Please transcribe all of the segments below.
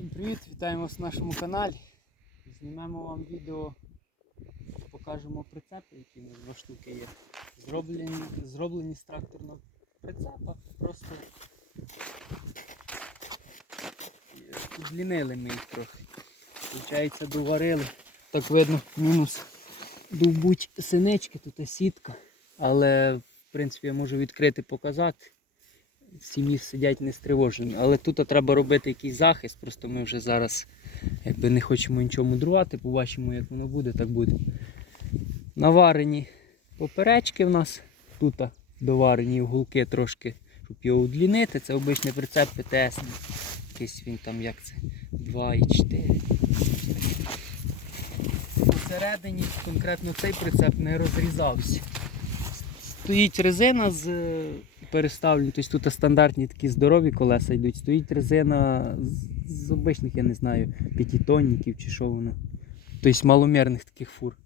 Всім привіт! Вітаємо вас на нашому каналі. Знімемо вам відео, покажемо прицепи, які у нас два штуки є. Зроблені, зроблені з тракторного прицепа. Просто удлінили ми їх трохи. Получається, доварили. Так видно, мінус довбуть синички, тут є сітка. Але в принципі я можу відкрити показати сім'ї сидять не стривожені. Але тут треба робити якийсь захист, просто ми вже зараз якби не хочемо нічого мудрувати, побачимо, як воно буде, так буде. Наварені поперечки в нас, тут доварені уголки трошки, щоб його удлінити. Це обичний прицеп ПТС. Якийсь він там як це 2,4. Посередині конкретно цей прицеп не розрізався. Стоїть резина з переставлені, тобто тут стандартні такі здорові колеса йдуть. Стоїть резина з, обичних, я не знаю, п'ятитонників чи що воно. Тобто маломірних таких фур.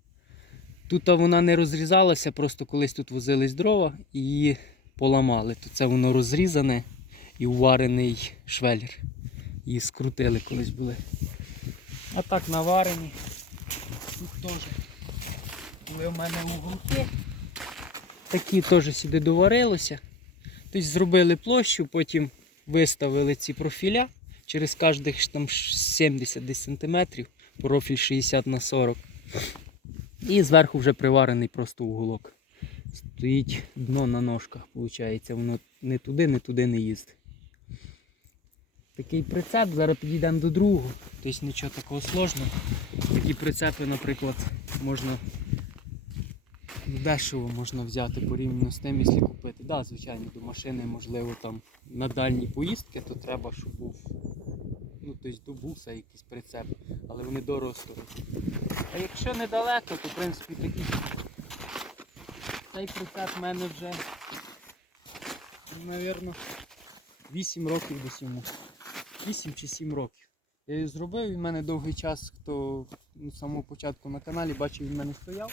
Тут вона не розрізалася, просто колись тут возились дрова і її поламали. Тут це воно розрізане і уварений швеллер. Її скрутили колись були. А так наварені. Тут теж були в мене уголки. Такі теж сюди доварилося. Тобто зробили площу, потім виставили ці профіля через кожних там 70 десь сантиметрів, профіль 60 на 40. І зверху вже приварений просто уголок. Стоїть дно на ножках, виходить, воно не туди, не туди не їздить. Такий прицеп, зараз підійдемо до другого, тобто нічого такого сложного. Такі прицепи, наприклад, можна дешево можна взяти порівняно з тим, якщо купити. Так, да, звичайно, до машини, можливо, там на дальні поїздки, то треба, щоб був ну, тобто до буса якийсь прицеп, але вони дорого. А якщо недалеко, то в принципі такий цей прицеп в мене вже, мабуть, 8 років десь йому. 8 чи 7 років. Я її зробив, він в мене довгий час, хто ну, з самого початку на каналі бачив, він в мене стояв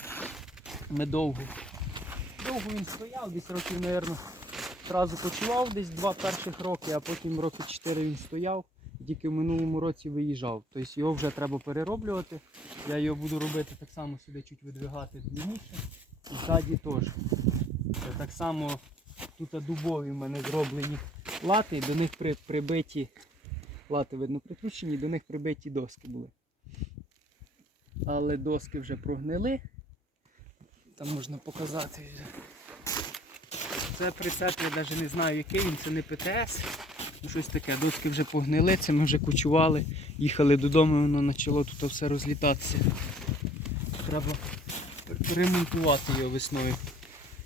недовго. Довго він стояв, десь років, мабуть, одразу почував десь два перших роки, а потім роки 4 він стояв тільки в минулому році виїжджав. Тобто його вже треба перероблювати. Я його буду робити так само сюди чуть видвигати длинніше. І ззаді теж. Так само тут дубові в мене зроблені лати, до них при, прибиті, лати видно прикручені, до них прибиті доски були. Але доски вже прогнили. Там можна показати. Це прицеп, я навіть не знаю який він, це не ПТС. Ну, щось таке, доски вже погнили, це ми вже кучували, їхали додому, воно почало тут все розлітатися. Треба ремонтувати його весною.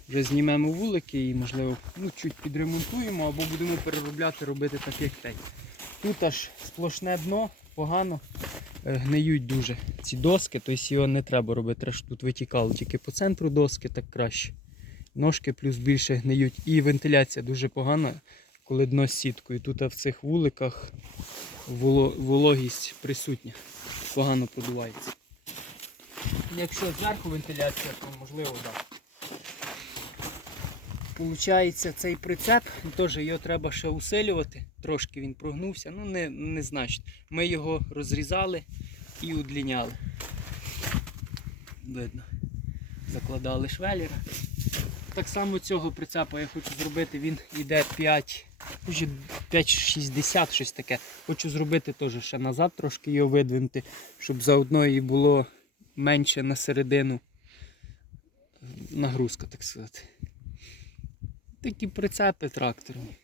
Вже знімемо вулики і можливо ну, чуть підремонтуємо або будемо переробляти, робити так як той. Тут аж сплошне дно, погано гниють дуже ці доски, тобто його не треба робити, щоб тут витікало тільки по центру доски, так краще. Ножки плюс більше гниють. І вентиляція дуже погана, коли дно з сіткою. Тут в цих вуликах воло- вологість присутня, погано продувається. Якщо зверху вентиляція, то можливо так. Да. Получається цей прицеп, теж його треба ще усилювати. Трошки він прогнувся, ну не, не значить. Ми його розрізали і удліняли. Видно. Закладали швеллера. Так само цього прицепа я хочу зробити, він йде 5, 5,60 щось таке. Хочу зробити теж ще назад, трошки його видвинути, щоб заодно і було менше на середину нагрузка, так сказати. Такі прицепи тракторні.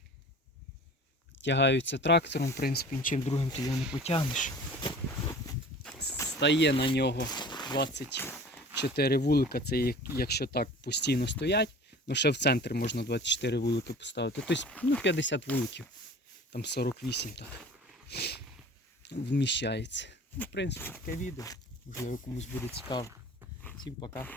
Тягаються трактором, в принципі, нічим другим ти його не потягнеш. Стає на нього 24 вулика, це якщо так постійно стоять. Ну ще в центрі можна 24 вулики поставити. Тобто ну, 50 вуликів, там 48 так. Вміщається. Ну, в принципі, таке відео. Можливо комусь буде цікаво. Всім пока.